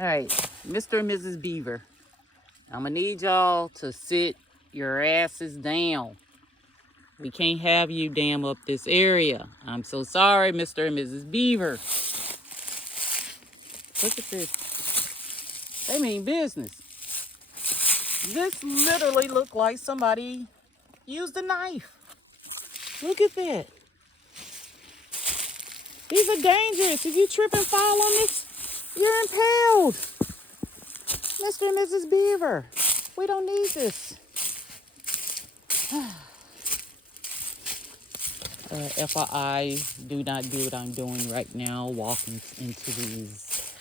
All right, Mr. and Mrs. Beaver, I'm gonna need y'all to sit your asses down. We can't have you dam up this area. I'm so sorry, Mr. and Mrs. Beaver. Look at this. They mean business. This literally looked like somebody used a knife. Look at that. These are dangerous. If you trip and fall on this, you're impaled. Mr. and Mrs. Beaver, we don't need this. FYI, do not do what I'm doing right now, walking into these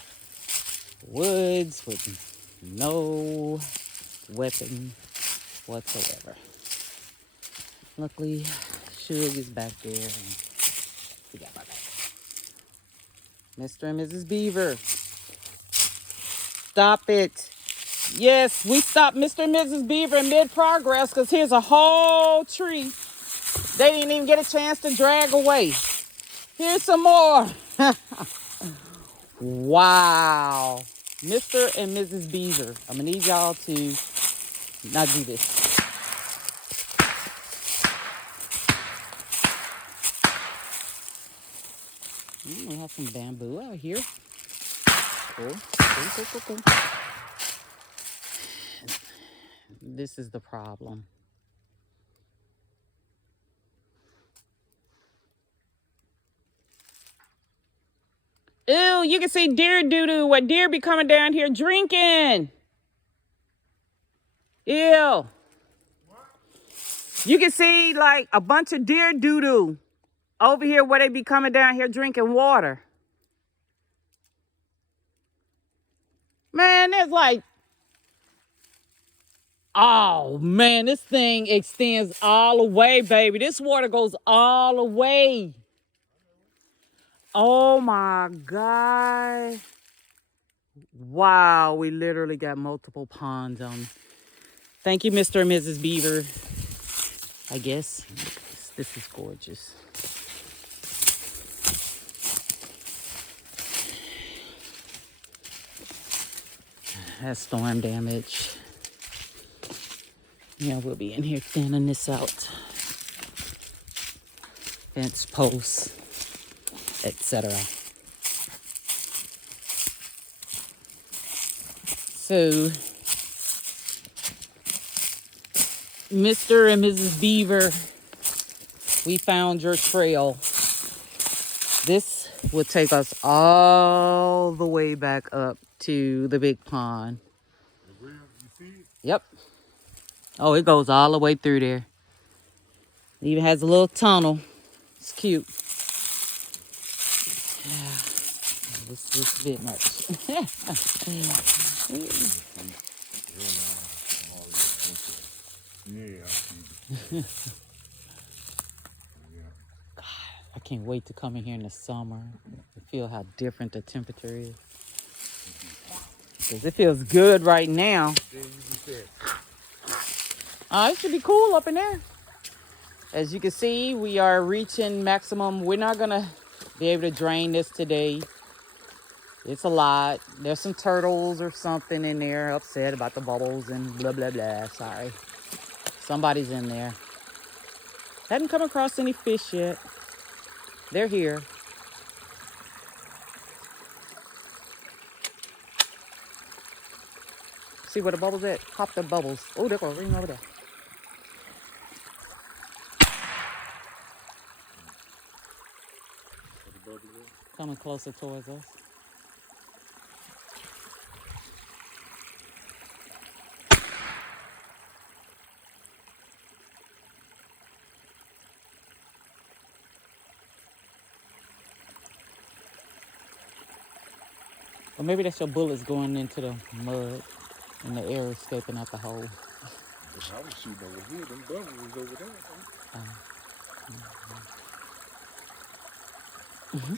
woods with no weapon whatsoever. Luckily, Suge is back there and he got my back. Mr. and Mrs. Beaver, stop it. Yes, we stopped Mr. and Mrs. Beaver in mid-progress because here's a whole tree they didn't even get a chance to drag away. Here's some more. Wow. Mr. and Mrs. Beaver, I'm going to need y'all to not do this. We have some bamboo out here. Cool. Cool. This is the problem. Ew, you can see deer doo-doo. What deer be coming down here drinking? Ew. You can see like a bunch of deer doo-doo over here where they be coming down here drinking water. Man, there's like, oh man, this thing extends all the way, baby. This water goes all the way. Oh my God. Wow, we literally got multiple ponds on. Thank you, Mr. and Mrs. Beaver. I guess this is gorgeous. That's storm damage. Yeah, we'll be in here thinning this out. Fence posts, etc. So, Mr. and Mrs. Beaver, we found your trail. This will take us all the way back up to the big pond. You see it? Yep. Oh, it goes all the way through there. It even has a little tunnel. It's cute. This is a bit much. Yeah. I can't wait to come in here in the summer and feel how different the temperature is. Because it feels good right now. It should be cool up in there. As you can see, we are reaching maximum. We're not going to be able to drain this today. It's a lot. There's some turtles or something in there upset about the bubbles and blah, blah, blah. Sorry. Somebody's in there. Hadn't come across any fish yet. They're here. See where the bubbles at? Pop the bubbles. Oh, they're going to ring over there. Coming closer towards us. Or maybe that's your bullets going into the mud and the air escaping out the hole. I was shooting over here. Them bubbles was over there. Mm-hmm.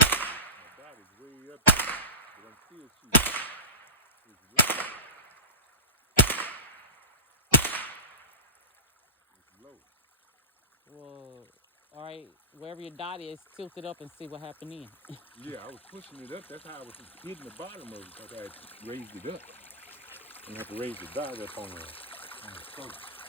My body's way up there, but I'm still shooting. It's low. Whoa. All right, wherever your dot is, tilt it up and see what happened then. Yeah, I was pushing it up. That's how I was hitting the bottom of it because I had raised it up. And I have to raise the dot up on the stroke.